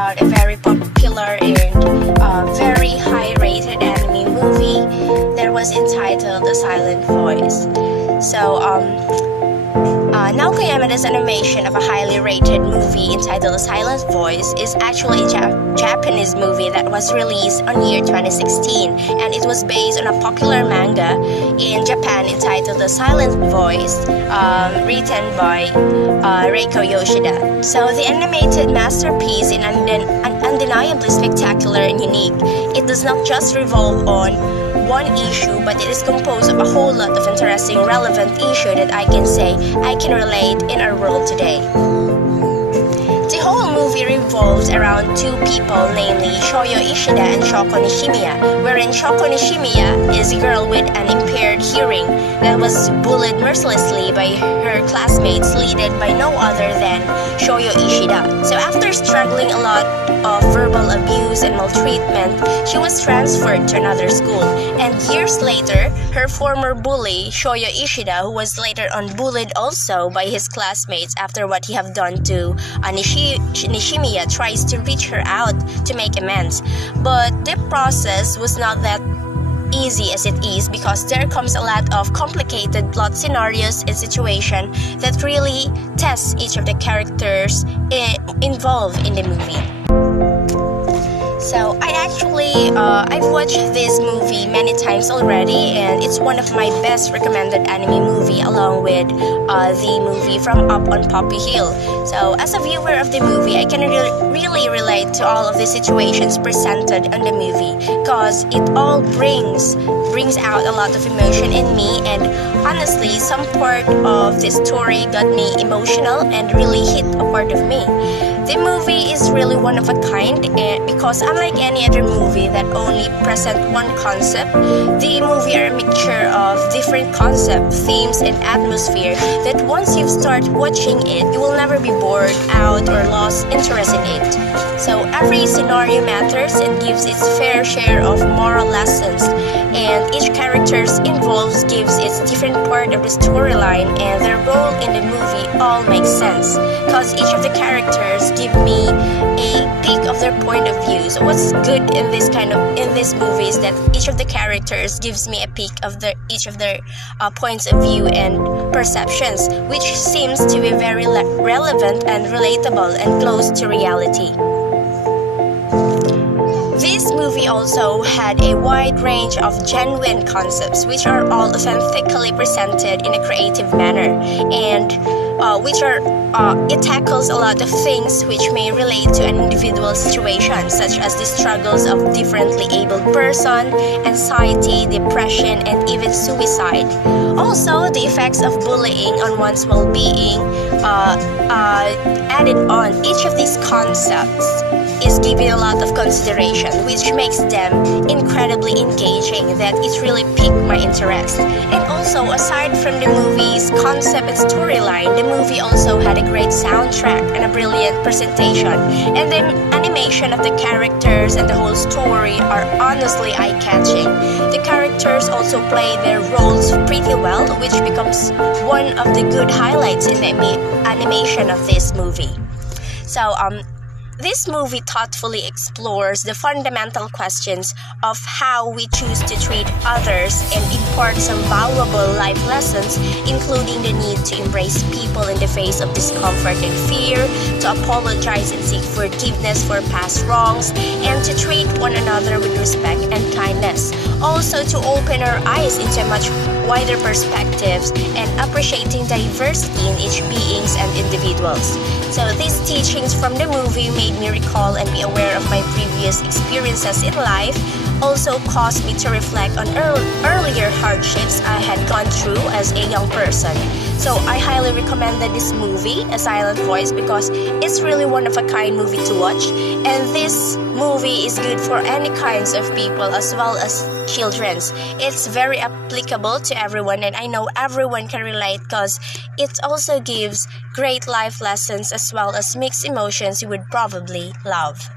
about a very popular and very high-rated anime movie that was entitled The Silent Voice. So, Naokayamada's animation of a highly rated movie entitled The Silent Voice is actually a Japanese movie that was released on year 2016, and it was based on a popular manga in Japan entitled The Silent Voice, written by Reiko Yoshida. So the animated masterpiece is undeniably spectacular and unique. It does not just revolve on one issue, but it is composed of a whole lot of interesting, relevant issues that I can say I can relate in our world today. The whole movie revolves around two people, namely Shoyo Ishida and Shoko Nishimiya, wherein Shoko Nishimiya is a girl with an impaired hearing that was bullied mercilessly by her classmates, led by no other than Shoyo Ishida. So after struggling a lot of verbal abuse and maltreatment, she was transferred to another school. And years later, her former bully, Shoyo Ishida, who was later on bullied also by his classmates after what he have done to Nishimiya, tries to reach her out to make amends. But the process was not that easy as it is, because there comes a lot of complicated plot scenarios and situations that really test each of the characters involved in the movie. So I've watched this movie many times already, and it's one of my best recommended anime movie, along with the movie from Up on Poppy Hill. So as a viewer of the movie, I can really relate to all of the situations presented on the movie, because it all brings out a lot of emotion in me, and honestly, some part of the story got me emotional and really hit a part of me. The movie is really one of a kind, because unlike any other movie that only present one concept, the movie are a mixture of different concepts, themes, and atmosphere that once you start watching it, you will never be bored out or lost interest in it. So every scenario matters and gives its fair share of moral lessons, and each character involved gives its different part of the storyline, and their role in the movie all makes sense, because each of the characters give me a peek of their point of view. So what's good in this movie is that each of the characters gives me a peek of each of their points of view and perceptions, which seems to be very relevant and relatable and close to reality. This movie also had a wide range of genuine concepts, which are all authentically presented in a creative manner, and it tackles a lot of things which may relate to an individual situation, such as the struggles of differently abled person, anxiety, depression, and even suicide. Also, the effects of bullying on one's well-being added on. Each of these concepts is given a lot of consideration, which makes them incredibly engaging, that it really piqued my interest. And also, aside from the movie's concept and storyline, the movie also had a great soundtrack and a brilliant presentation, and the animation of the characters and the whole story are honestly eye-catching. The characters also play their roles pretty well, which becomes one of the good highlights in the animation of this movie. So, this movie thoughtfully explores the fundamental questions of how we choose to treat others and impart some valuable life lessons, including the need to embrace people in the face of discomfort and fear, to apologize and seek forgiveness for past wrongs, and to treat one another with respect and kindness. Also, to open our eyes into much wider perspectives and appreciating diversity in each beings and individuals. So these teachings from the movie made me recall and be aware of my previous experiences in life, also caused me to reflect on earlier hardships I had gone through as a young person. So I highly recommended this movie, A Silent Voice, because it's really one of a kind movie to watch, and this movie is good for any kinds of people as well as children's. It's very applicable to everyone, and I know everyone can relate, because it also gives great life lessons as well as mixed emotions you would probably love.